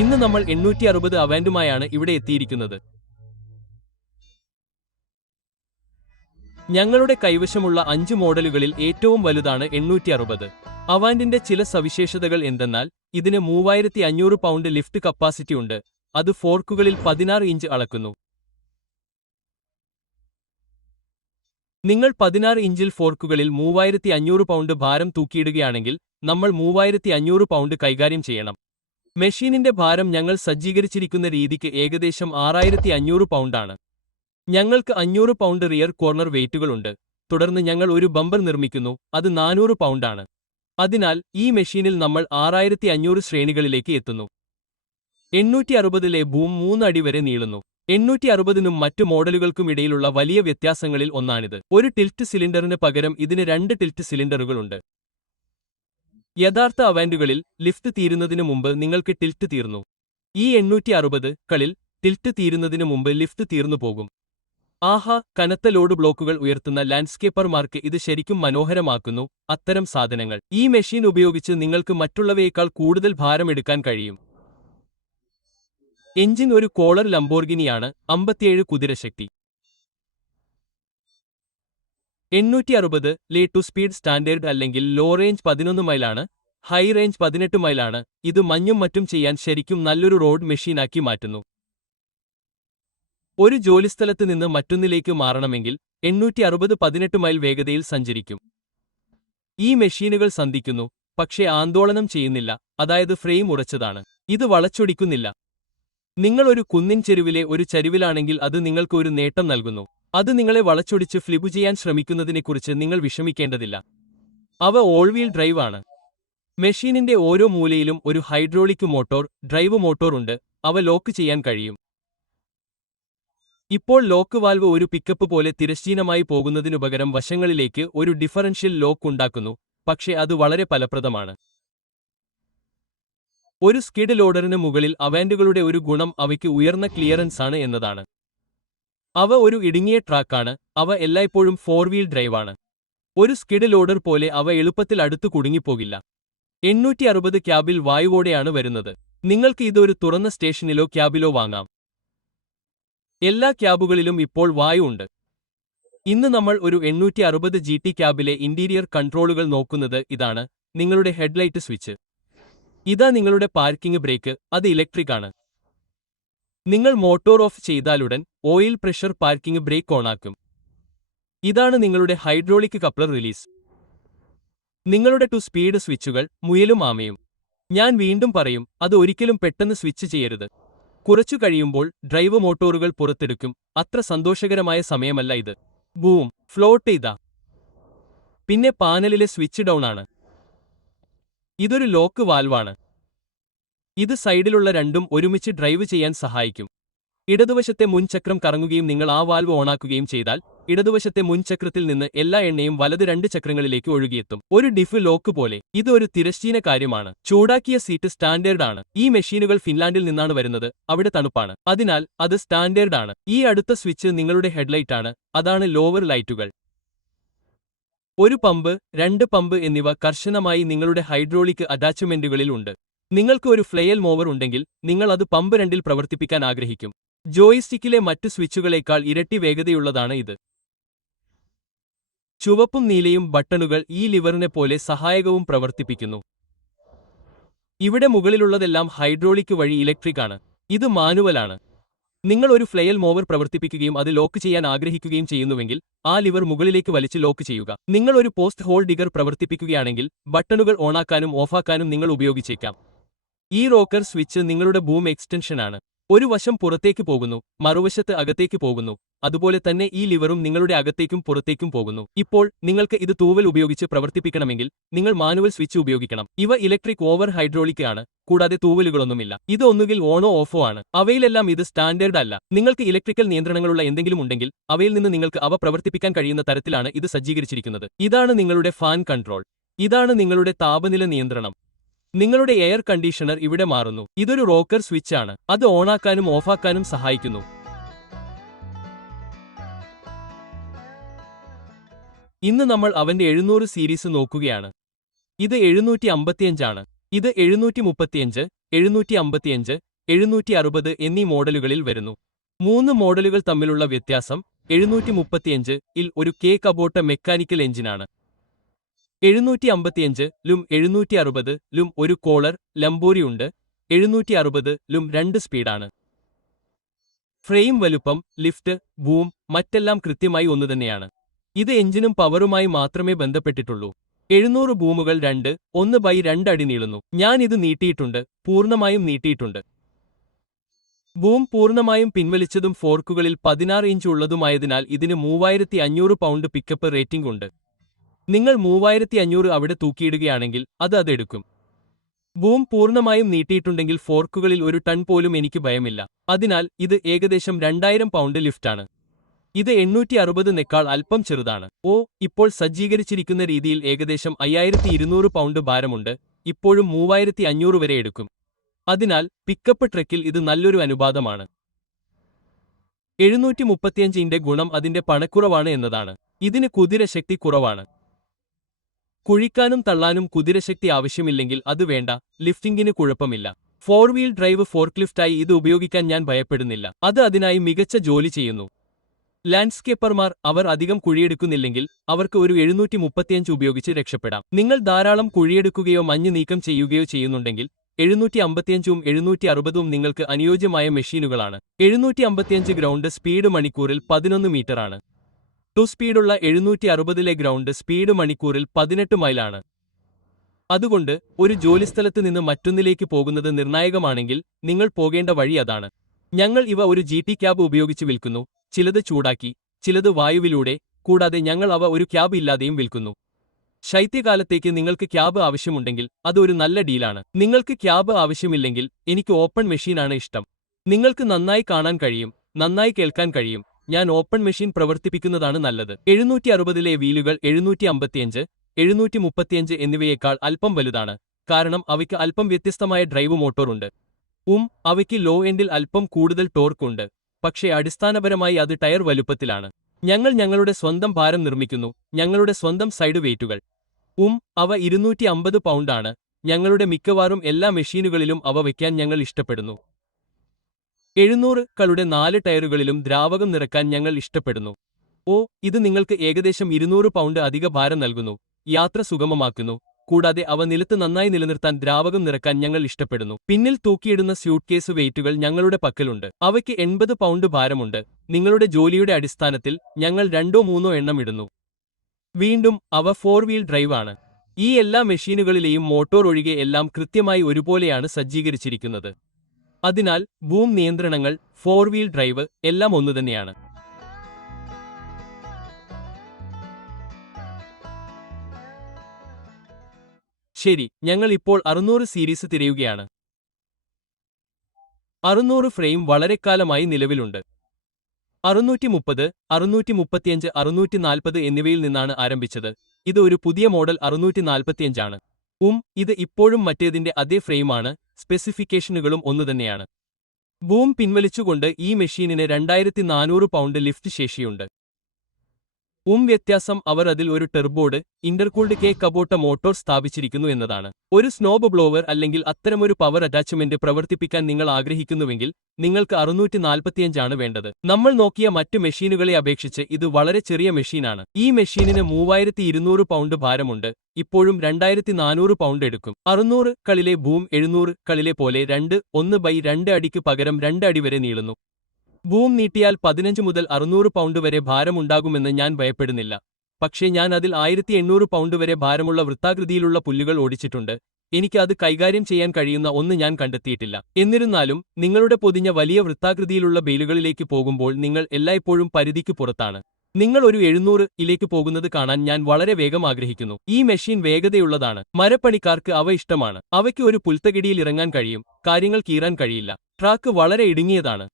ഇന്ന് നമ്മൾ 860 അവാൻഡുമായാണ് ഇവിടെ എത്തിയിരിക്കുന്നത്. ഞങ്ങളുടെ കൈവശമുള്ള 5 മോഡലുകളിൽ ഏറ്റവും വലുതാണ് 860. അവാൻഡിന്റെ ചില സവിശേഷതകൾ എന്തെന്നാൽ ഇതിന് 3500 പൗണ്ട് ലിഫ്റ്റ് കപ്പാസിറ്റി ഉണ്ട്. അത് ഫോർക്കുകളിൽ 16 ഇഞ്ച് അളക്കുന്നു. നിങ്ങൾ 16 ഇഞ്ചിൽ ഫോർക്കുകളിൽ 3500 പൗണ്ട് ഭാരം തൂക്കിയിടുകയാണെങ്കിൽ നമ്മൾ 3500 പൗണ്ട് കൈകാര്യം ചെയ്യണം. മെഷീനിന്റെ ഭാരം ഞങ്ങൾ സജ്ജീകരിച്ചിരിക്കുന്ന രീതിക്ക് ഏകദേശം 6500 പൗണ്ടാണ്. ഞങ്ങൾക്ക് 500 പൗണ്ട് റിയർ കോർണർ വെയ്റ്റുകളുണ്ട്. തുടർന്ന് ഞങ്ങൾ ഒരു ബമ്പർ നിർമ്മിക്കുന്നു, അത് 400 പൗണ്ടാണ്. അതിനാൽ ഈ മെഷീനിൽ നമ്മൾ 6500 ശ്രേണികളിലേക്ക് എത്തുന്നു. 860ലെ ബൂം 3 അടി വരെ നീളുന്നു. 860നും മറ്റു മോഡലുകൾക്കുമിടയിലുള്ള വലിയ വ്യത്യാസങ്ങളിൽ ഒന്നാണിത്. ഒരു ടിൽറ്റ് സിലിണ്ടറിന് പകരം ഇതിന് 2 ടിൽറ്റ് സിലിണ്ടറുകളുണ്ട്. യഥാർത്ഥ അവാൻഡുകളിൽ ലിഫ്റ്റ് തീരുന്നതിനു മുമ്പ് നിങ്ങൾക്ക് ടിൽറ്റ് തീർന്നു. ഈ 860കളിൽ ടിൽറ്റ് തീരുന്നതിനു മുമ്പ് ലിഫ്റ്റ് തീർന്നു പോകും. ആഹാ, കനത്ത ലോഡ് ബ്ലോക്കുകൾ ഉയർത്തുന്ന ലാൻഡ്സ്കേപ്പർമാർക്ക് ഇത് ശരിക്കും മനോഹരമാക്കുന്നു. അത്തരം സാധനങ്ങൾ ഈ മെഷീൻ ഉപയോഗിച്ച് നിങ്ങൾക്ക് മറ്റുള്ളവയേക്കാൾ കൂടുതൽ ഭാരമെടുക്കാൻ കഴിയും. എഞ്ചിൻ ഒരു കോളർ ലംബോർഗിനിയാണ്, 57 കുതിരശക്തി. 860 ടു സ്പീഡ് സ്റ്റാൻഡേർഡ് അല്ലെങ്കിൽ ലോ റേഞ്ച് 11 മൈലാണ്, ഹൈ റേഞ്ച് 18 മൈലാണ്. ഇത് മഞ്ഞും മറ്റും ചെയ്യാൻ ശരിക്കും നല്ലൊരു റോഡ് മെഷീനാക്കി മാറ്റുന്നു. ഒരു ജോലിസ്ഥലത്ത് നിന്ന് മറ്റൊന്നിലേക്ക് മാറണമെങ്കിൽ 860 18 മൈൽ വേഗതയിൽ സഞ്ചരിക്കും. ഈ മെഷീനുകൾ സന്ധിക്കുന്നു, പക്ഷേ ആന്തോളനം ചെയ്യുന്നില്ല, അതായത് ഫ്രെയിം ഉറച്ചതാണ്. ഇത് വളച്ചൊടിക്കുന്നില്ല. നിങ്ങൾ ഒരു കുന്നിൻ ചെരുവിലെ ഒരു ചരിവിലാണെങ്കിൽ അത് നിങ്ങൾക്ക് ഒരു നേട്ടം നൽകുന്നു. അത് നിങ്ങളെ വളച്ചൊടിച്ച് ഫ്ലിപ്പ് ചെയ്യാൻ ശ്രമിക്കുന്നതിനെക്കുറിച്ച് നിങ്ങൾ വിഷമിക്കേണ്ടതില്ല. അവ ഓൾ വീൽ ഡ്രൈവ് ആണ്. മെഷീനിന്റെ ഓരോ മൂലയിലും ഒരു ഹൈഡ്രോളിക് മോട്ടോർ, ഡ്രൈവ് മോട്ടോർ ഉണ്ട്. അവ ലോക്ക് ചെയ്യാൻ കഴിയും. ഇപ്പോൾ ലോക്ക് വാൽവ് ഒരു പിക്കപ്പ് പോലെ തിരശ്ചീനമായി പോകുന്നതിനുപകരം വശങ്ങളിലേക്ക് ഒരു ഡിഫറൻഷ്യൽ ലോക്ക് ഉണ്ടാക്കുന്നു, പക്ഷേ അത് വളരെ ഫലപ്രദമാണ്. ഒരു സ്കിഡ് ലോഡറിന് മുകളിൽ അവാൻഡുകളുടെ ഒരു ഗുണം അവയ്ക്ക് ഉയർന്ന ക്ലിയറൻസ് ആണ് എന്നതാണ്. അവ ഒരു ഇടുങ്ങിയ ട്രാക്കാണ്. അവ എല്ലായ്പ്പോഴും 4 വീൽ ഡ്രൈവാണ്. ഒരു സ്കിഡ് ലോഡർ പോലെ അവ എളുപ്പത്തിൽ അടുത്തു കുടുങ്ങിപ്പോകില്ല. 860 ക്യാബിൽ വായുവോടെയാണ് വരുന്നത്. നിങ്ങൾക്ക് ഇത് ഒരു തുറന്ന സ്റ്റേഷനിലോ ക്യാബിലോ വാങ്ങാം. എല്ലാ ക്യാബുകളിലും ഇപ്പോൾ വായു ഉണ്ട്. ഇന്ന് നമ്മൾ ഒരു 860 GT ക്യാബിലെ ഇന്റീരിയർ കൺട്രോളുകൾ നോക്കുന്നത്. ഇതാണ് നിങ്ങളുടെ ഹെഡ്ലൈറ്റ് സ്വിച്ച്. ഇതാ നിങ്ങളുടെ പാർക്കിംഗ് ബ്രേക്ക്, അത് ഇലക്ട്രിക് ആണ്. നിങ്ങൾ മോട്ടോർ ഓഫ് ചെയ്താലുടൻ ഓയിൽ പ്രഷർ പാർക്കിംഗ് ബ്രേക്ക് ഓണാക്കും. ഇതാണ് നിങ്ങളുടെ ഹൈഡ്രോളിക് കപ്ലർ റിലീസ്. നിങ്ങളുടെ ടു സ്പീഡ് സ്വിച്ചുകൾ മുയലും ആമയും. ഞാൻ വീണ്ടും പറയും, അത് ഒരിക്കലും പെട്ടെന്ന് സ്വിച്ച് ചെയ്യരുത്. കുറച്ചു കഴിയുമ്പോൾ ഡ്രൈവ് മോട്ടോറുകൾ പുറത്തെടുക്കും. അത്ര സന്തോഷകരമായ സമയമല്ല ഇത്. ബൂം, ഫ്ലോട്ട് ചെയ്താ. പിന്നെ പാനലിലെ സ്വിച്ച് ഡൗൺ ആണ്. ഇതൊരു ലോക്ക് വാൽവാണ്. ഇത് സൈഡിലുള്ള രണ്ടും ഒരുമിച്ച് ഡ്രൈവ് ചെയ്യാൻ സഹായിക്കും. ഇടതുവശത്തെ മുൻചക്രം കറങ്ങുകയും നിങ്ങൾ ആ വാൽവ് ഓണാക്കുകയും ചെയ്താൽ ഇടതുവശത്തെ മുൻചക്രത്തിൽ നിന്ന് എല്ലാ എണ്ണയും വലത് 2 ചക്രങ്ങളിലേക്ക് ഒഴുകിയെത്തും. ഒരു ഡിഫ് ലോക്ക് പോലെ. ഇത് ഒരു തിരശ്ചീന കാര്യമാണ്. ചൂടാക്കിയ സീറ്റ് സ്റ്റാൻഡേർഡ് ആണ്. ഈ മെഷീനുകൾ ഫിൻലാൻഡിൽ നിന്നാണ് വരുന്നത്. അവിടെ തണുപ്പാണ്. അതിനാൽ അത് സ്റ്റാൻഡേർഡ് ആണ്. ഈ അടുത്ത സ്വിച്ച് നിങ്ങളുടെ ഹെഡ്ലൈറ്റ് ആണ്. അതാണ് ലോവർ ലൈറ്റുകൾ. ഒരു പമ്പ്, 2 പമ്പ് എന്നിവ കർശനമായി നിങ്ങളുടെ ഹൈഡ്രോളിക് അറ്റാച്ച്മെന്റുകളിൽ ഉണ്ട്. നിങ്ങൾക്ക് ഒരു ഫ്ലെയൽ മോവർ ഉണ്ടെങ്കിൽ നിങ്ങൾ അത് പമ്പ് 2ൽ പ്രവർത്തിപ്പിക്കാൻ ആഗ്രഹിക്കും. ജോയിസ്റ്റിക്കിലെ മറ്റ് സ്വിച്ചുകളേക്കാൾ ഇരട്ടി വേഗതയുള്ളതാണ് ഇത്. ചുവപ്പും നീലയും ബട്ടണുകൾ ഈ ലിവറിനെ പോലെ സഹായകവും പ്രവർത്തിപ്പിക്കുന്നു. ഇവിടെ മുകളിലുള്ളതെല്ലാം ഹൈഡ്രോളിക് വഴി ഇലക്ട്രിക് ആണ്. ഇത് മാനുവലാണ്. നിങ്ങൾ ഒരു ഫ്ലെയൽ മോവർ പ്രവർത്തിപ്പിക്കുകയും അത് ലോക്ക് ചെയ്യാൻ ആഗ്രഹിക്കുകയും ചെയ്യുന്നുവെങ്കിൽ ആ ലിവർ മുകളിലേക്ക് വലിച്ച് ലോക്ക് ചെയ്യുക. നിങ്ങൾ ഒരു പോസ്റ്റ് ഹോൾ ഡിഗർ പ്രവർത്തിപ്പിക്കുകയാണെങ്കിൽ ബട്ടണുകൾ ഓണാക്കാനും ഓഫാക്കാനും നിങ്ങൾ ഉപയോഗിച്ചേക്കാം. ഈ റോക്കർ സ്വിച്ച് നിങ്ങളുടെ ബൂം എക്സ്റ്റൻഷനാണ്. ഒരു വശം പുറത്തേക്ക് പോകുന്നു, മറുവശത്ത് അകത്തേക്ക് പോകുന്നു. അതുപോലെ തന്നെ ഈ ലിവറും നിങ്ങളുടെ അകത്തേക്കും പുറത്തേക്കും പോകുന്നു. ഇപ്പോൾ നിങ്ങൾക്ക് ഇത് തൂവൽ ഉപയോഗിച്ച് പ്രവർത്തിപ്പിക്കണമെങ്കിൽ നിങ്ങൾ മാനുവൽ സ്വിച്ച് ഉപയോഗിക്കണം. ഇവ ഇലക്ട്രിക് ഓവർ ഹൈഡ്രോളിക് ആണ്, കൂടാതെ തൂവലുകളൊന്നുമില്ല. ഇത് ഒന്നുകിൽ ഓണോ ഓഫോ ആണ്. അവയിലെല്ലാം ഇത് സ്റ്റാൻഡേർഡ് അല്ല. നിങ്ങൾക്ക് ഇലക്ട്രിക്കൽ നിയന്ത്രണങ്ങളുള്ള എന്തെങ്കിലും ഉണ്ടെങ്കിൽ അവയിൽ നിന്ന് നിങ്ങൾക്ക് അവ പ്രവർത്തിപ്പിക്കാൻ കഴിയുന്ന തരത്തിലാണ് ഇത് സജ്ജീകരിച്ചിരിക്കുന്നത്. ഇതാണ് നിങ്ങളുടെ ഫാൻ കൺട്രോൾ. ഇതാണ് നിങ്ങളുടെ താപനില നിയന്ത്രണം. നിങ്ങളുടെ എയർ കണ്ടീഷണർ ഇവിടെ മാറുന്നു. ഇതൊരു റോക്കർ സ്വിച്ച് ആണ്. അത് ഓണാക്കാനും ഓഫാക്കാനും സഹായിക്കുന്നു. ഇന്ന് നമ്മൾ അവന്റെ 700 സീരീസ് നോക്കുകയാണ്. ഇത് 755 ആണ്. ഇത് 735, 755, 760 എന്നീ മോഡലുകളിൽ വരുന്നു. 3 മോഡലുകൾ തമ്മിലുള്ള വ്യത്യാസം 735-ൽ ഒരു കെ കബോട്ട മെക്കാനിക്കൽ എഞ്ചിനാണ്. 755-ലും 760-ലും ഒരു കോളർ ലംബോറി ഉണ്ട്. 760-ലും 2 സ്പീഡാണ്. ഫ്രെയിം വലുപ്പം, ലിഫ്റ്റ്, ബൂം മറ്റെല്ലാം കൃത്യമായി ഒന്നുതന്നെയാണ്. ഇത് എഞ്ചിനും പവറുമായി മാത്രമേ ബന്ധപ്പെട്ടിട്ടുള്ളൂ. 700 ബൂമുകൾ 1/2 അടി നീളുന്നു. ഞാൻ ഇത് നീട്ടിയിട്ടുണ്ട്, പൂർണ്ണമായും നീട്ടിയിട്ടുണ്ട്. ബൂം പൂർണ്ണമായും പിൻവലിച്ചതും ഫോർക്കുകളിൽ 16 ഇഞ്ച് ഉള്ളതുമായതിനാൽ ഇതിന് 3500 പൗണ്ട് പിക്കപ്പ് റേറ്റിംഗ് ഉണ്ട്. നിങ്ങൾ 3500 അവിടെ തൂക്കിയിടുകയാണെങ്കിൽ അത് അതെടുക്കും. ബൂം പൂർണ്ണമായും നീട്ടിയിട്ടുണ്ടെങ്കിൽ ഫോർക്കുകളിൽ 1 ടൺ പോലും എനിക്ക് ഭയമില്ല. അതിനാൽ ഇത് ഏകദേശം 2000 പൗണ്ട് ലിഫ്റ്റാണ്. ഇത് 860-നേക്കാൾ അല്പം ചെറുതാണ്. ഇപ്പോൾ സജ്ജീകരിച്ചിരിക്കുന്ന രീതിയിൽ ഏകദേശം 5200 പൗണ്ട് ഭാരമുണ്ട്. ഇപ്പോഴും 3500 വരെ എടുക്കും. അതിനാൽ പിക്കപ്പ് ട്രക്കിൽ ഇത് നല്ലൊരു അനുപാതമാണ്. 735-ന്റെ ഗുണം അതിന്റെ പണക്കുറവാണ് എന്നതാണ്. ഇതിന് കുതിരശക്തി കുറവാണ്. കുഴിക്കാനും തള്ളാനും കുതിരശക്തി ആവശ്യമില്ലെങ്കിൽ അത് വേണ്ട. ലിഫ്റ്റിംഗിന് കുഴപ്പമില്ല. 4 വീൽ ഡ്രൈവ് ഫോർക്ലിഫ്റ്റായി ഇത് ഉപയോഗിക്കാൻ ഞാൻ ഭയപ്പെടുന്നില്ല. അത് അതിനായി മികച്ച ജോലി ചെയ്യുന്നു. ലാൻഡ്സ്കേപ്പർമാർ അവർ അധികം കുഴിയെടുക്കുന്നില്ലെങ്കിൽ അവർക്ക് ഒരു 735 ഉപയോഗിച്ച് രക്ഷപ്പെടാം. നിങ്ങൾ ധാരാളം കുഴിയെടുക്കുകയോ മഞ്ഞ് നീക്കം ചെയ്യുകയോ ചെയ്യുന്നുണ്ടെങ്കിൽ 755-ഉം 760-ഉം നിങ്ങൾക്ക് അനുയോജ്യമായ മെഷീനുകളാണ്. 755 ഗ്രൗണ്ട് സ്പീഡ് മണിക്കൂറിൽ 11 മീറ്ററാണ്. 2 സ്പീഡുള്ള 760-ലെ ഗ്രൗണ്ട് സ്പീഡ് മണിക്കൂറിൽ 18 മൈലാണ്. അതുകൊണ്ട് ഒരു ജോലിസ്ഥലത്ത് നിന്ന് മറ്റൊന്നിലേക്ക് പോകുന്നത് നിർണായകമാണെങ്കിൽ നിങ്ങൾ പോകേണ്ട വഴി അതാണ്. ഞങ്ങൾ ഇവ ഒരു GT ക്യാബ് ഉപയോഗിച്ച് വിൽക്കുന്നു. ചിലത് ചൂടാക്കി, ചിലത് വായുവിലൂടെ, കൂടാതെ ഞങ്ങൾ അവ ഒരു ക്യാബ് ഇല്ലാതെയും വിൽക്കുന്നു. ശൈത്യകാലത്തേക്ക് നിങ്ങൾക്ക് ക്യാബ് ആവശ്യമുണ്ടെങ്കിൽ അത് ഒരു നല്ല ഡീലാണ്. നിങ്ങൾക്ക് ക്യാബ് ആവശ്യമില്ലെങ്കിൽ എനിക്ക് ഓപ്പൺ മെഷീനാണ് ഇഷ്ടം. നിങ്ങൾക്ക് നന്നായി കാണാൻ കഴിയും, നന്നായി കേൾക്കാൻ കഴിയും. ഞാൻ ഓപ്പൺ മെഷീൻ പ്രവർത്തിപ്പിക്കുന്നതാണ് നല്ലത്. 760-ലെ വീലുകൾ 755, 735 എന്നിവയേക്കാൾ അല്പം വലുതാണ്, കാരണം അവയ്ക്ക് അല്പം വ്യത്യസ്തമായ ഡ്രൈവ് മോട്ടോറുണ്ട്. അവയ്ക്ക് ലോ എൻഡിൽ അല്പം കൂടുതൽ ടോർക്ക് ഉണ്ട്, പക്ഷേ അടിസ്ഥാനപരമായി അത് ടയർ വലുപ്പത്തിലാണ്. ഞങ്ങൾ ഞങ്ങളുടെ സ്വന്തം ഭാരം നിർമ്മിക്കുന്നു, ഞങ്ങളുടെ സ്വന്തം സൈഡ് വെയ്റ്റുകൾ. അവ 250 പൗണ്ടാണ്. ഞങ്ങളുടെ മിക്കവാറും എല്ലാ മെഷീനുകളിലും അവ വയ്ക്കാൻ ഞങ്ങൾ ഇഷ്ടപ്പെടുന്നു. 700-കളുടെ 4 ടയറുകളിലും ദ്രാവകം നിറക്കാൻ ഞങ്ങൾ ഇഷ്ടപ്പെടുന്നു. ഇത് നിങ്ങൾക്ക് ഏകദേശം 200 പൗണ്ട് അധിക ഭാരം നൽകുന്നു, യാത്ര സുഗമമാക്കുന്നു, കൂടാതെ അവ നിലത്ത് നന്നായി നിലനിർത്താൻ ദ്രാവകം നിറക്കാൻ ഞങ്ങൾ ഇഷ്ടപ്പെടുന്നു. പിന്നിൽ തൂക്കിയിടുന്ന സ്യൂട്ട്കേസ് വെയ്റ്റുകൾ ഞങ്ങളുടെ പക്കലുണ്ട്. അവയ്ക്ക് 80 പൗണ്ട് ഭാരമുണ്ട്. നിങ്ങളുടെ ജോലിയുടെ അടിസ്ഥാനത്തിൽ ഞങ്ങൾ 2-3 എണ്ണം ഇടുന്നു. വീണ്ടും അവ 4 വീൽ ഡ്രൈവ് ആണ്. ഈ എല്ലാ മെഷീനുകളിലെയും മോട്ടോർ ഒഴികെ എല്ലാം കൃത്യമായി ഒരുപോലെയാണ് സജ്ജീകരിച്ചിരിക്കുന്നത്. അതിനാൽ ബൂം നിയന്ത്രണങ്ങൾ, 4 വീൽ ഡ്രൈവ് എല്ലാം ഒന്നുതന്നെയാണ്. ശരി, ഞങ്ങൾ ഇപ്പോൾ 600 സീരീസ് തിരയുകയാണ്. 600 ഫ്രെയിം വളരെക്കാലമായി നിലവിലുണ്ട്. 630, 635, 640 എന്നിവയിൽ നിന്നാണ് ആരംഭിച്ചത്. ഇത് ഒരു പുതിയ മോഡൽ 645 ആണ്. ഇത് ഇപ്പോഴും മറ്റേതിന്റെ അതേ ഫ്രെയിമാണ്, സ്പെസിഫിക്കേഷനുകളും ഒന്നുതന്നെയാണ്. ബൂം പിൻവലിച്ചുകൊണ്ട് ഈ മെഷീനിന് 2400 പൗണ്ട് ലിഫ്റ്റ് ശേഷിയുണ്ട്. വ്യത്യാസം അവർ അതിൽ ഒരു ടെർബോഡ്, ഇന്റർകൂൾഡ് കെ കബോട്ട മോട്ടോർ സ്ഥാപിച്ചിരിക്കുന്നു എന്നതാണ്. ഒരു സ്നോബ് ബ്ലോവർ അല്ലെങ്കിൽ അത്തരമൊരു പവർ അറ്റാച്ച്മെന്റ് പ്രവർത്തിപ്പിക്കാൻ നിങ്ങൾ ആഗ്രഹിക്കുന്നുവെങ്കിൽ നിങ്ങൾക്ക് 645 ആണ് വേണ്ടത്. നമ്മൾ നോക്കിയ മറ്റു മെഷീനുകളെ അപേക്ഷിച്ച് ഇത് വളരെ ചെറിയ മെഷീനാണ്. ഈ മെഷീനിന് 3200 പൗണ്ട് ഭാരമുണ്ട്. ഇപ്പോഴും 2400 പൗണ്ട് എടുക്കും. 600-കളിലെ ബൂം 700-കളിലെ പോലെ 1/2 അടിക്ക് പകരം 2 അടി വരെ നീളുന്നു. ബൂം നീട്ടിയാൽ 15 മുതൽ 600 പൗണ്ട് വരെ ഭാരമുണ്ടാകുമെന്ന് ഞാൻ ഭയപ്പെടുന്നില്ല. പക്ഷേ ഞാൻ അതിൽ 1800 പൗണ്ട് വരെ ഭാരമുള്ള വൃത്താകൃതിയിലുള്ള പുല്ലുകൾ ഓടിച്ചിട്ടുണ്ട്. എനിക്ക് അത് കൈകാര്യം ചെയ്യാൻ കഴിയുന്ന ഒന്ന് ഞാൻ കണ്ടെത്തിയിട്ടില്ല. എന്നിരുന്നാലും നിങ്ങളുടെ പൊതിഞ്ഞ വലിയ വൃത്താകൃതിയിലുള്ള ബെയിലുകളിലേക്ക് പോകുമ്പോൾ നിങ്ങൾ എല്ലായ്പ്പോഴും പരിധിക്ക് പുറത്താണ്. നിങ്ങൾ ഒരു 700-ലേക്ക് പോകുന്നത് കാണാൻ ഞാൻ വളരെ വേഗം ആഗ്രഹിക്കുന്നു. ഈ മെഷീൻ വേഗതയുള്ളതാണ്. മരപ്പണിക്കാർക്ക് അവ ഇഷ്ടമാണ്. അവയ്ക്ക് ഒരു പുൽത്തകിടിയിൽ ഇറങ്ങാൻ കഴിയും, കാര്യങ്ങൾ കീറാൻ കഴിയില്ല. ട്രാക്ക് വളരെ ഇടുങ്ങിയതാണ്.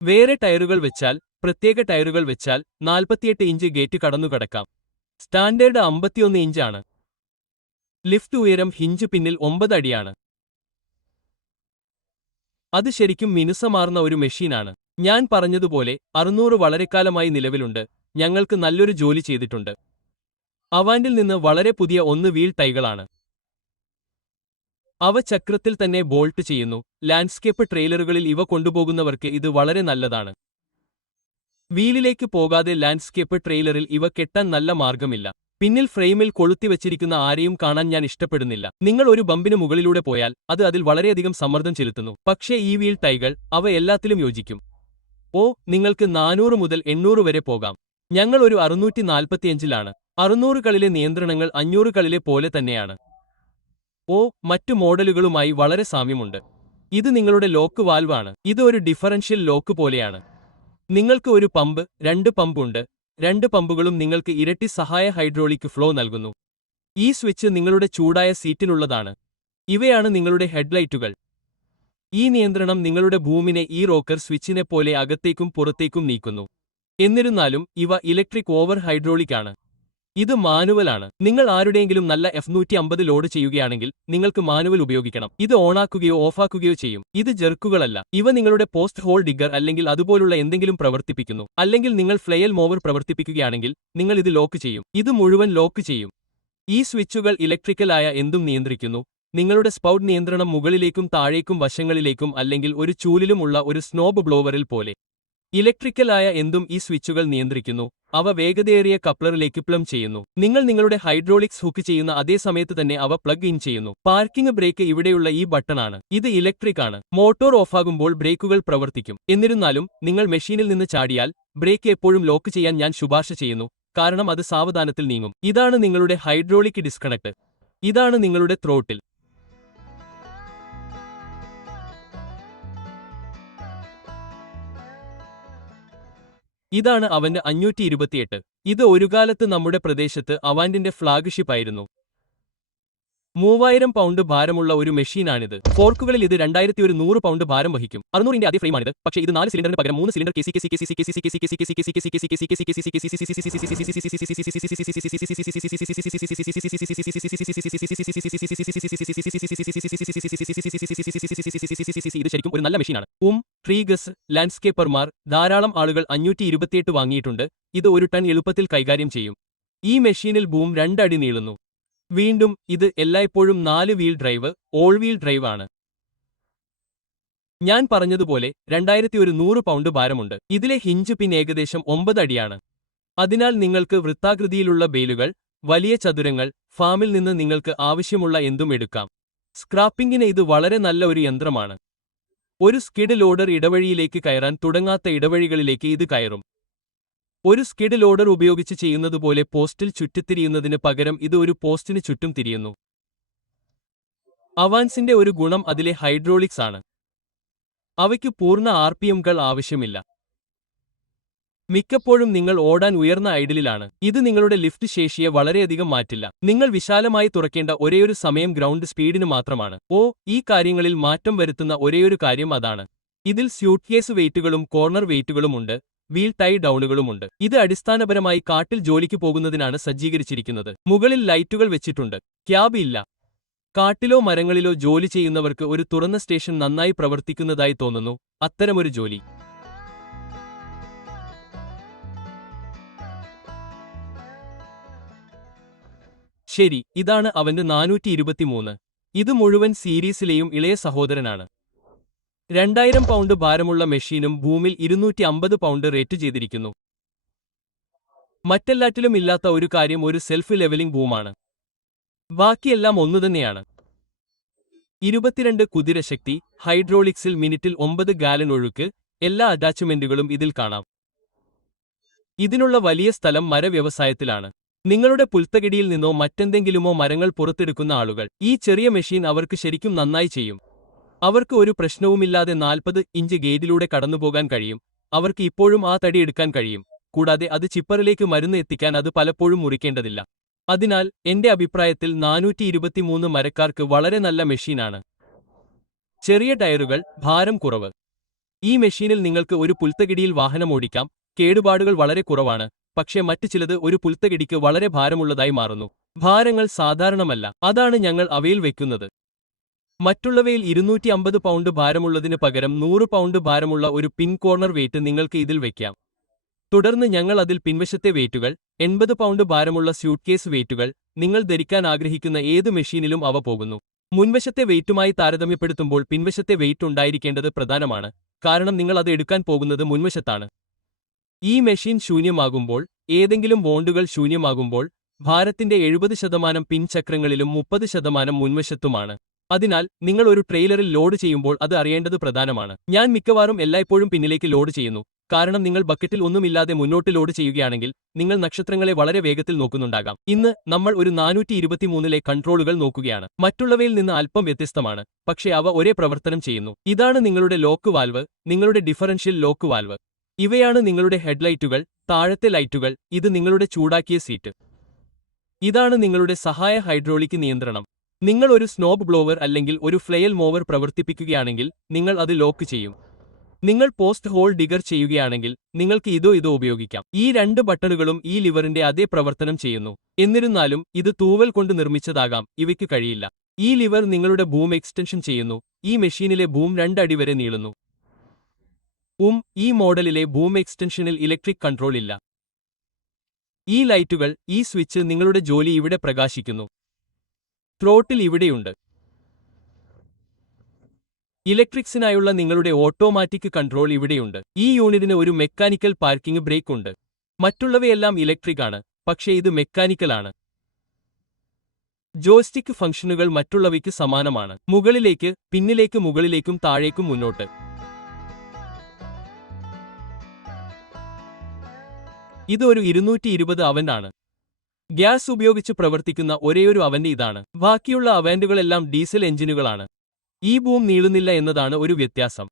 വേറെ ടയറുകൾ വെച്ചാൽ, പ്രത്യേക ടയറുകൾ വെച്ചാൽ 48 ഇഞ്ച് ഗേറ്റ് കടന്നുകടക്കാം. സ്റ്റാൻഡേർഡ് 51 ഇഞ്ചാണ്. ലിഫ്റ്റ് ഉയരം ഹിഞ്ച് പിന്നിൽ 9 അടിയാണ്. അത് ശരിക്കും മിനുസമാർന്ന ഒരു മെഷീനാണ്. ഞാൻ പറഞ്ഞതുപോലെ 600 വളരെക്കാലമായി നിലവിലുണ്ട്. ഞങ്ങൾക്ക് നല്ലൊരു ജോലി ചെയ്തിട്ടുണ്ട്. അവാൻഡിൽ നിന്ന് വളരെ പുതിയ 1 വീൽ ടൈകളാണ്. അവ ചക്രത്തിൽ തന്നെ ബോൾട്ട് ചെയ്യുന്നു. ലാൻഡ്സ്കേപ്പ് ട്രെയിലറുകളിൽ ഇവ കൊണ്ടുപോകുന്നവർക്ക് ഇത് വളരെ നല്ലതാണ്. വീലിലേക്ക് പോകാതെ ലാൻഡ്സ്കേപ്പ് ട്രെയിലറിൽ ഇവ കെട്ടാൻ നല്ല മാർഗമില്ല. പിന്നിൽ ഫ്രെയിമിൽ കൊളുത്തിവച്ചിരിക്കുന്ന ആരെയും കാണാൻ ഞാൻ ഇഷ്ടപ്പെടുന്നില്ല. നിങ്ങൾ ഒരു ബമ്പിന് മുകളിലൂടെ പോയാൽ അത് അതിൽ വളരെയധികം സമ്മർദ്ദം ചെലുത്തുന്നു. പക്ഷേ ഈ വീൽ ടൈകൾ അവ എല്ലാത്തിലും യോജിക്കും. നിങ്ങൾക്ക് 400 മുതൽ 800 വരെ പോകാം. ഞങ്ങൾ ഒരു 645-ലാണ്. 600-കളിലെ നിയന്ത്രണങ്ങൾ 500-കളിലെ പോലെ തന്നെയാണ്. മറ്റു മോഡലുകളുമായി വളരെ സാമ്യമുണ്ട്. ഇത് നിങ്ങളുടെ ലോക്ക് വാൽവാണ്. ഇത് ഒരു ഡിഫറൻഷ്യൽ ലോക്ക് പോലെയാണ്. നിങ്ങൾക്ക് ഒരു പമ്പ്, 2 പമ്പ് ഉണ്ട്. 2 പമ്പുകളും നിങ്ങൾക്ക് ഇരട്ടി സഹായ ഹൈഡ്രോളിക് ഫ്ലോ നൽകുന്നു. ഈ സ്വിച്ച് നിങ്ങളുടെ ചൂടായ സീറ്റിനുള്ളതാണ്. ഇവയാണ് നിങ്ങളുടെ ഹെഡ്ലൈറ്റുകൾ. ഈ നിയന്ത്രണം നിങ്ങളുടെ ബൂമിനെ ഈ റോക്കർ സ്വിച്ചിനെ പോലെ അകത്തേക്കും പുറത്തേക്കും നീക്കുന്നു. എന്നിരുന്നാലും ഇവ ഇലക്ട്രിക് ഓവർ ഹൈഡ്രോളിക് ആണ്. ഇത് മാനുവലാണ്. നിങ്ങൾ ആരുടെയെങ്കിലും നല്ല F150 ലോഡ് ചെയ്യുകയാണെങ്കിൽ നിങ്ങൾക്ക് മാനുവൽ ഉപയോഗിക്കണം. ഇത് ഓണാക്കുകയോ ഓഫാക്കുകയോ ചെയ്യും. ഇത് ജെർക്കുകളല്ല. ഇവ നിങ്ങളുടെ പോസ്റ്റ് ഹോൾ ഡിഗർ അല്ലെങ്കിൽ അതുപോലുള്ള എന്തെങ്കിലും പ്രവർത്തിപ്പിക്കുന്നു. അല്ലെങ്കിൽ നിങ്ങൾ ഫ്ലെയൽ മോവർ പ്രവർത്തിപ്പിക്കുകയാണെങ്കിൽ നിങ്ങൾ ഇത് ലോക്ക് ചെയ്യും. ഇത് മുഴുവൻ ലോക്ക് ചെയ്യും. ഈ സ്വിച്ചുകൾ ഇലക്ട്രിക്കലായ എന്തും നിയന്ത്രിക്കുന്നു. നിങ്ങളുടെ സ്പൗട്ട് നിയന്ത്രണം മുകളിലേക്കും താഴേക്കും വശങ്ങളിലേക്കും അല്ലെങ്കിൽ ഒരു ചൂലിലും ഉള്ള ഒരു സ്നോബ് ബ്ലോവറിൽ പോലെ. ഇലക്ട്രിക്കലായ എന്തും ഈ സ്വിച്ചുകൾ നിയന്ത്രിക്കുന്നു. അവ വേഗതയേറിയ കപ്ലറിലേക്ക് പ്ലം ചെയ്യുന്നു. നിങ്ങൾ നിങ്ങളുടെ ഹൈഡ്രോളിക്സ് ഹുക്ക് ചെയ്യുന്ന അതേ സമയത്ത് തന്നെ അവ പ്ലഗ് ഇൻ ചെയ്യുന്നു. പാർക്കിംഗ് ബ്രേക്ക് ഇവിടെയുള്ള ഈ ബട്ടണാണ്. ഇത് ഇലക്ട്രിക് ആണ്. മോട്ടോർ ഓഫാകുമ്പോൾ ബ്രേക്കുകൾ പ്രവർത്തിക്കും. എന്നിരുന്നാലും നിങ്ങൾ മെഷീനിൽ നിന്ന് ചാടിയാൽ ബ്രേക്ക് എപ്പോഴും ലോക്ക് ചെയ്യാൻ ഞാൻ ശുപാർശ ചെയ്യുന്നു, കാരണം അത് സാവധാനത്തിൽ നീങ്ങും. ഇതാണ് നിങ്ങളുടെ ഹൈഡ്രോളിക് ഡിസ്കണക്ട്. ഇതാണ് നിങ്ങളുടെ ത്രോട്ടിൽ. ഇതാണ് അവന്റെ 528. ഇത് ഒരുകാലത്ത് നമ്മുടെ പ്രദേശത്ത് അവാന്റിന്റെ ഫ്ലാഗ്ഷിപ്പ് ആയിരുന്നു. 3000 പൗണ്ട് ഭാരമുള്ള ഒരു മെഷീനാണിത്. ഫോർക്കുകളിൽ ഇത് 2100 പൗണ്ട് ഭാരം വഹിക്കും. 600-ന്റെ അതേ ഫ്രെയിമാണിത്, പക്ഷേ ഇത് 4 സിലിണ്ടറിന് പകരം 3 സിലിണ്ടർ ഇത് ശരിക്കും ഒരു നല്ല മെഷീനാണ്. ട്രീഗസ് ലാൻഡ്സ്കേപ്പർമാർ ധാരാളം ആളുകൾ 528 വാങ്ങിയിട്ടുണ്ട്. ഇത് 1 ടൺ എളുപ്പത്തിൽ കൈകാര്യം ചെയ്യും. ഈ മെഷീനിൽ ബൂം 2 അടി നീളുന്നു. വീണ്ടും ഇത് എല്ലായ്പ്പോഴും 4 wheel drive, all wheel drive ആണ്. ഞാൻ പറഞ്ഞതുപോലെ 2100 പൗണ്ട് ഭാരമുണ്ട്. ഇതിലെ ഹിഞ്ച് പിൻ ഏകദേശം 9 അടിയാണ്. അതിനാൽ നിങ്ങൾക്ക് വൃത്താകൃതിയിലുള്ള ബെയിലുകൾ, വലിയ ചതുരങ്ങൾ, ഫാമിൽ നിന്ന് നിങ്ങൾക്ക് ആവശ്യമുള്ള എന്തും എടുക്കാം. സ്ക്രാപ്പിംഗിന് ഇത് വളരെ നല്ല ഒരു യന്ത്രമാണ്. ഒരു സ്കിഡ് ലോഡർ ഇടവഴിയിലേക്ക് കയറാൻ തുടങ്ങാത്ത ഇടവഴികളിലേക്ക് ഇത് കയറും. ഒരു സ്കിഡ് ലോഡർ ഉപയോഗിച്ച് ചെയ്യുന്നതുപോലെ പോസ്റ്റിൽ ചുറ്റിത്തിരിയുന്നതിന് പകരം ഇത് ഒരു പോസ്റ്റിന് ചുറ്റും തിരിയുന്നു. അവാൻസിന്റെ ഒരു ഗുണം അതിലെ ഹൈഡ്രോളിക്സ് ആണ്. അവയ്ക്ക് പൂർണ്ണ RPM-കൾ ആവശ്യമില്ല. മിക്കപ്പോഴും നിങ്ങൾ ഓടാൻ ഉയർന്ന ഐഡിലിലാണ്. ഇത് നിങ്ങളുടെ ലിഫ്റ്റ് ശേഷിയെ വളരെയധികം മാറ്റില്ല. നിങ്ങൾ വിശാലമായി തുറക്കേണ്ട ഒരേയൊരു സമയം ഗ്രൗണ്ട് സ്പീഡിന് മാത്രമാണ്. ഈ കാര്യങ്ങളിൽ മാറ്റം വരുത്തുന്ന ഒരേയൊരു കാര്യം അതാണ്. ഇതിൽ സ്യൂട്ട്കേസ് വെയിറ്റുകളും കോർണർ വെയിറ്റുകളും ഉണ്ട്. വീൽ ടൈ ഡൗണുകളുമുണ്ട്. ഇത് അടിസ്ഥാനപരമായി കാട്ടിൽ ജോലിക്ക് പോകുന്നതിനാണ് സജ്ജീകരിച്ചിരിക്കുന്നത്. മുകളിൽ ലൈറ്റുകൾ വെച്ചിട്ടുണ്ട്. ക്യാബ് ഇല്ല. കാട്ടിലോ മരങ്ങളിലോ ജോലി ചെയ്യുന്നവർക്ക് ഒരു തുറന്ന സ്റ്റേഷൻ നന്നായി പ്രവർത്തിക്കുന്നതായി തോന്നുന്നു. അത്തരമൊരു ജോലി. ശരി, ഇതാണ് അവന്റെ 423. ഇത് മുഴുവൻ സീരീസിലെയും ഇളയ സഹോദരനാണ്. 2000 പൗണ്ട് ഭാരമുള്ള മെഷീനും ഭൂമിൽ 250 പൗണ്ട് റേറ്റ് ചെയ്തിരിക്കുന്നു. മറ്റെല്ലാറ്റിലും ഇല്ലാത്ത ഒരു കാര്യം ഒരു സെൽഫ് ലെവലിംഗ് ബൂമാണ്. ബാക്കിയെല്ലാം ഒന്നുതന്നെയാണ്. 22 കുതിരശക്തി, ഹൈഡ്രോളിക്സിൽ മിനിറ്റിൽ 9 ഗാലൻ ഒഴുക്ക്, എല്ലാ അറ്റാച്ച്മെന്റുകളും ഇതിൽ കാണാം. ഇതിനുള്ള വലിയ സ്ഥലം മരവ്യവസായത്തിലാണ്. നിങ്ങളുടെ പുൽത്തകിടിയിൽ നിന്നോ മറ്റെന്തെങ്കിലുമോ മരങ്ങൾ പുറത്തെടുക്കുന്ന ആളുകൾ ഈ ചെറിയ മെഷീൻ അവർക്ക് ശരിക്കും നന്നായി ചെയ്യും. അവർക്ക് ഒരു പ്രശ്നവുമില്ലാതെ 40 ഇഞ്ച് ഗേറ്റിലൂടെ കടന്നുപോകാൻ കഴിയും. അവർക്ക് ഇപ്പോഴും ആ തടി എടുക്കാൻ കഴിയും. കൂടാതെ അത് ചിപ്പറിലേക്ക് മരുന്ന് എത്തിക്കാൻ അത് പലപ്പോഴും മുറിക്കേണ്ടതില്ല. അതിനാൽ എന്റെ അഭിപ്രായത്തിൽ 423 മരക്കാർക്ക് വളരെ നല്ല മെഷീനാണ്. ചെറിയ ടയറുകൾ, ഭാരം കുറവ്. ഈ മെഷീനിൽ നിങ്ങൾക്ക് ഒരു പുൽത്തകിടിയിൽ വാഹനം ഓടിക്കാം. കേടുപാടുകൾ വളരെ കുറവാണ്. പക്ഷേ മറ്റു ചിലത് ഒരു പുൽത്തകിടിക്ക് വളരെ ഭാരമുള്ളതായി മാറുന്നു. ഭാരങ്ങൾ സാധാരണമല്ല. അതാണ് ഞങ്ങൾ അവയിൽ വെക്കുന്നത്. മറ്റുള്ളവയിൽ 250 പൗണ്ട് ഭാരമുള്ളതിന് പകരം 100 പൗണ്ട് ഭാരമുള്ള ഒരു പിൻ കോർണർ വെയിറ്റ് നിങ്ങൾക്ക് ഇതിൽ വയ്ക്കാം. തുടർന്ന് ഞങ്ങൾ അതിൽ പിൻവശത്തെ വെയിറ്റുകൾ, 80 പൗണ്ട് ഭാരമുള്ള സ്യൂട്ട്കേസ് വെയിറ്റുകൾ, നിങ്ങൾ ധരിക്കാൻ ആഗ്രഹിക്കുന്ന ഏത് മെഷീനിലും അവ പോകുന്നു. മുൻവശത്തെ വെയിറ്റുമായി താരതമ്യപ്പെടുത്തുമ്പോൾ പിൻവശത്തെ വെയിറ്റ് ഉണ്ടായിരിക്കേണ്ടത് പ്രധാനമാണ്, കാരണം നിങ്ങൾ അത് എടുക്കാൻ പോകുന്നത് മുൻവശത്താണ്. ഈ മെഷീൻ ശൂന്യമാകുമ്പോൾ, ഏതെങ്കിലും ബോണ്ടുകൾ ശൂന്യമാകുമ്പോൾ, ഭാരത്തിന്റെ 70% പിൻചക്രങ്ങളിലും 30% മുൻവശത്തുമാണ്. അതിനാൽ നിങ്ങൾ ഒരു ട്രെയിലറിൽ ലോഡ് ചെയ്യുമ്പോൾ അത് അറിയേണ്ടത് പ്രധാനമാണ്. ഞാൻ മിക്കവാറും എല്ലായ്പ്പോഴും പിന്നിലേക്ക് ലോഡ് ചെയ്യുന്നു, കാരണം നിങ്ങൾ ബക്കറ്റിൽ ഒന്നുമില്ലാതെ മുന്നോട്ട് ലോഡ് ചെയ്യുകയാണെങ്കിൽ നിങ്ങൾ നക്ഷത്രങ്ങളെ വളരെ വേഗത്തിൽ നോക്കുന്നുണ്ടാകാം. ഇന്ന് നമ്മൾ ഒരു 423 കൺട്രോളുകൾ നോക്കുകയാണ്. മറ്റുള്ളവയിൽ നിന്ന് അല്പം വ്യത്യസ്തമാണ്, പക്ഷേ അവ ഒരേ പ്രവർത്തനം ചെയ്യുന്നു. ഇതാണ് നിങ്ങളുടെ ലോക്ക് വാൽവ്, നിങ്ങളുടെ ഡിഫറൻഷ്യൽ ലോക്ക് വാൽവ്. ഇവയാണ് നിങ്ങളുടെ ഹെഡ്ലൈറ്റുകൾ, താഴത്തെ ലൈറ്റുകൾ, ഇത് നിങ്ങളുടെ ചൂടാക്കിയ സീറ്റ്. ഇതാണ് നിങ്ങളുടെ സഹായ ഹൈഡ്രോളിക് നിയന്ത്രണം. നിങ്ങൾ ഒരു സ്നോബ് ബ്ലോവർ അല്ലെങ്കിൽ ഒരു ഫ്ലെയൽ മോവർ പ്രവർത്തിപ്പിക്കുകയാണെങ്കിൽ നിങ്ങൾ അത് ലോക്ക് ചെയ്യും. നിങ്ങൾ പോസ്റ്റ് ഹോൾ ഡിഗർ ചെയ്യുകയാണെങ്കിൽ നിങ്ങൾക്ക് ഇതോ ഉപയോഗിക്കാം. ഈ രണ്ട് ബട്ടണുകളും ഈ ലിവറിന്റെ അതേ പ്രവർത്തനം ചെയ്യുന്നു. എന്നിരുന്നാലും ഇത് തൂവൽ കൊണ്ട് നിർമ്മിച്ചതാകാം, ഇവയ്ക്ക് കഴിയില്ല. ഈ ലിവർ നിങ്ങളുടെ ബൂം എക്സ്റ്റൻഷൻ ചെയ്യുന്നു. ഈ മെഷീനിലെ ബൂം 2 അടി വരെ നീളുന്നു. ഈ മോഡലിലെ ബൂം എക്സ്റ്റൻഷനിൽ ഇലക്ട്രിക് കൺട്രോൾ ഇല്ല. ഈ ലൈറ്റുകൾ, ഈ സ്വിച്ച് നിങ്ങളുടെ ജോലി ഇവിടെ പ്രകാശിക്കുന്നു. ത്രോട്ടിൽ ഇവിടെയുണ്ട്. ഇലക്ട്രിക്സിനായുള്ള നിങ്ങളുടെ ഓട്ടോമാറ്റിക് കൺട്രോൾ ഇവിടെയുണ്ട്. ഈ യൂണിറ്റിന് ഒരു മെക്കാനിക്കൽ പാർക്കിംഗ് ബ്രേക്ക് ഉണ്ട്. മറ്റുള്ളവയെല്ലാം ഇലക്ട്രിക് ആണ്, പക്ഷേ ഇത് മെക്കാനിക്കൽ ആണ്. ജോയ്സ്റ്റിക്ക് ഫംഗ്ഷനുകൾ മറ്റുള്ളവയ്ക്ക് സമാനമാണ്. മുകളിലേക്ക്, പിന്നിലേക്ക്, മുകളിലേക്കും താഴേക്കും മുന്നോട്ട്. ഇത് ഒരു 220 അവന്റ് ആണ്. ഗ്യാസ് ഉപയോഗിച്ച് പ്രവർത്തിക്കുന്ന ഒരേയൊരു അവന്റ് ഇതാണ്. ബാക്കിയുള്ള അവന്റുകളെല്ലാം ഡീസൽ എഞ്ചിനുകളാണ്. ഈ ബൂം നീളുന്നില്ല എന്നതാണ് ഒരു വ്യത്യാസം.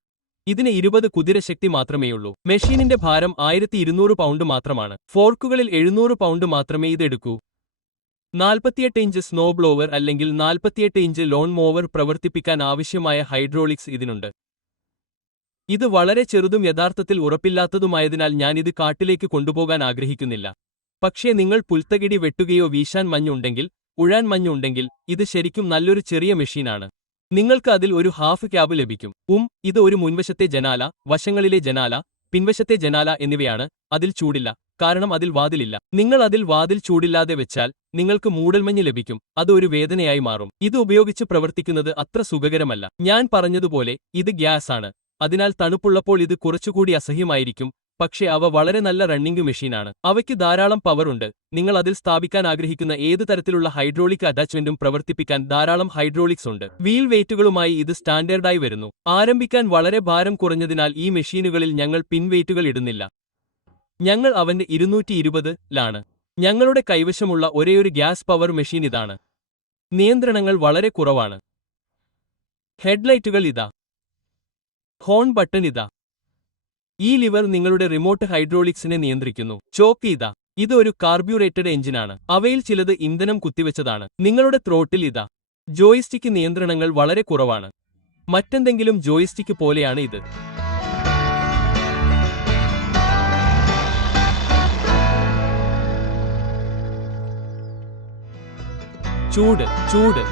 ഇതിന് 20 കുതിരശക്തി മാത്രമേയുള്ളൂ. മെഷീനിന്റെ ഭാരം 1200 പൗണ്ട് മാത്രമാണ്. ഫോർക്കുകളിൽ 700 പൗണ്ട് മാത്രമേ ഇതെടുക്കൂ. 48 ഇഞ്ച് സ്നോ ബ്ലോവർ അല്ലെങ്കിൽ 48 ഇഞ്ച് ലോൺ മോവർ പ്രവർത്തിപ്പിക്കാൻ ആവശ്യമായ ഹൈഡ്രോളിക്സ് ഇതിനുണ്ട്. ഇത് വളരെ ചെറുതും യഥാർത്ഥത്തിൽ ഉറപ്പില്ലാത്തതുമായതിനാൽ ഞാൻ ഇത് കാട്ടിലേക്ക് കൊണ്ടുപോകാൻ ആഗ്രഹിക്കുന്നില്ല. പക്ഷേ നിങ്ങൾ പുൽത്തകിടി വെട്ടുകയോ വീശാൻ മഞ്ഞുണ്ടെങ്കിൽ, ഉഴാൻ മഞ്ഞുണ്ടെങ്കിൽ, ഇത് ശരിക്കും നല്ലൊരു ചെറിയ മെഷീനാണ്. നിങ്ങൾക്ക് അതിൽ ഒരു ഹാഫ് ക്യാബ് ലഭിക്കും. ഇത് ഒരു മുൻവശത്തെ ജനാല, വശങ്ങളിലെ ജനാല, പിൻവശത്തെ ജനാല എന്നിവയാണ്. അതിൽ ചൂടില്ല, കാരണം അതിൽ വാതിലില്ല. നിങ്ങൾ അതിൽ വാതിൽ ചൂടില്ലാതെ വെച്ചാൽ നിങ്ങൾക്ക് മൂടൽമഞ്ഞ് ലഭിക്കും. അത് ഒരു വേദനയായി മാറും. ഇത് ഉപയോഗിച്ച് പ്രവർത്തിക്കുന്നത് അത്ര സുഖകരമല്ല. ഞാൻ പറഞ്ഞതുപോലെ ഇത് ഗ്യാസ് ആണ്, അതിനാൽ തണുപ്പുള്ളപ്പോൾ ഇത് കുറച്ചുകൂടി അസഹ്യമായിരിക്കും, പക്ഷേ അവ വളരെ നല്ല റണ്ണിംഗ് മെഷീനാണ്. അവയ്ക്ക് ധാരാളം പവർ ഉണ്ട്. നിങ്ങൾ അതിൽ സ്ഥാപിക്കാൻ ആഗ്രഹിക്കുന്ന ഏത് തരത്തിലുള്ള ഹൈഡ്രോളിക് അറ്റാച്ച്മെന്റും പ്രവർത്തിപ്പിക്കാൻ ധാരാളം ഹൈഡ്രോളിക്സ് ഉണ്ട്. വീൽ വെയിറ്റുകളുമായി ഇത് സ്റ്റാൻഡേർഡായി വരുന്നു. ആരംഭിക്കാൻ വളരെ ഭാരം കുറഞ്ഞതിനാൽ ഈ മെഷീനുകളിൽ ഞങ്ങൾ പിൻവെയിറ്റുകൾ ഇടുന്നില്ല. ഞങ്ങൾ അവന്റെ 220 ഞങ്ങളുടെ കൈവശമുള്ള ഒരേയൊരു ഗ്യാസ് പവർ മെഷീൻ ഇതാണ്. നിയന്ത്രണങ്ങൾ വളരെ കുറവാണ്. ഹെഡ്ലൈറ്റുകൾ ഇതാ. ഹോൺ ബട്ടൺ ഇതാ. ഈ ലിവർ നിങ്ങളുടെ റിമോട്ട് ഹൈഡ്രോളിക്സിനെ നിയന്ത്രിക്കുന്നു. ചോക്ക് ഇതാ. ഇത് ഒരു കാർബ്യൂറേറ്റഡ് എഞ്ചിനാണ്. അവയിൽ ചിലത് ഇന്ധനം കുത്തിവെച്ചതാണ്. നിങ്ങളുടെ ത്രോട്ടിൽ ഇതാ. ജോയിസ്റ്റിക്ക് നിയന്ത്രണങ്ങൾ വളരെ കുറവാണ്. മറ്റെന്തെങ്കിലും ജോയിസ്റ്റിക്ക് പോലെയാണ് ഇത്. ചൂട്.